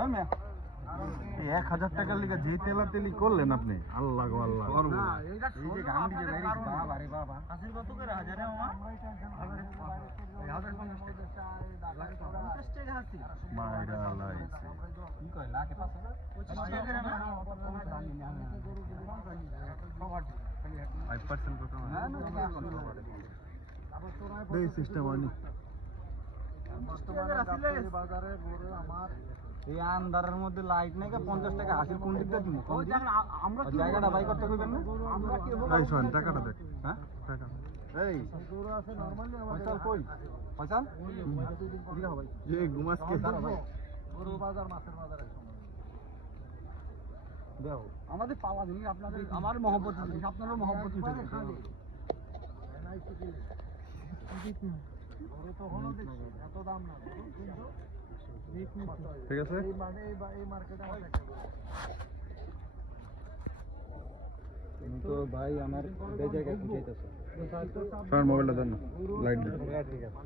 1000 টাকার লিগে যে তেলাতেলি করলেন আপনি, আল্লাহ গো আল্লাহ। এই যে গান দিয়ে বেরিয়েছে, বাবা রে বাবা। হাসিল কত করে হাজারে মামা? 1050 টাকা হাসিল। মাইরা লাইছে। কি কয় লাখে 5000? 25 টাকা করে না? 5% কত? না না, এই সিস্টেম আনি। বাজারে ঘুরে আমার এই আন্ধারের মধ্যে লাইট নাই, 50 টাকা হাসিল কোন দিকটা দিব? আমরা জায়গাটা বাই করতে কইবেন না? আমরা কি এই শোন টাকাটা দেখ। হ্যাঁ টাকা এই গরু আছে নরমালি আমাদের। পয়সা কই? পয়সা দিরা ভাই এই ঘুমাস কে দাঁড়া ভাই। গরু বাজার মাছের বাজারে দাও আমাদের পালা জিনিস, আপনাদের আমার মহব্বত জিনিস, আপনারও মহব্বত উঠে খালি এনআইসি কি গরু তো হলো দেখছি এত দাম না কিন্তু ঠিক আছে। এই মানে এই মার্কেটে আমার একটা তো ভাই আমার এই জায়গায় পৌঁছাইতেছে। স্যার মোবাইলটা দেন, লাইট দেন। ঠিক আছে।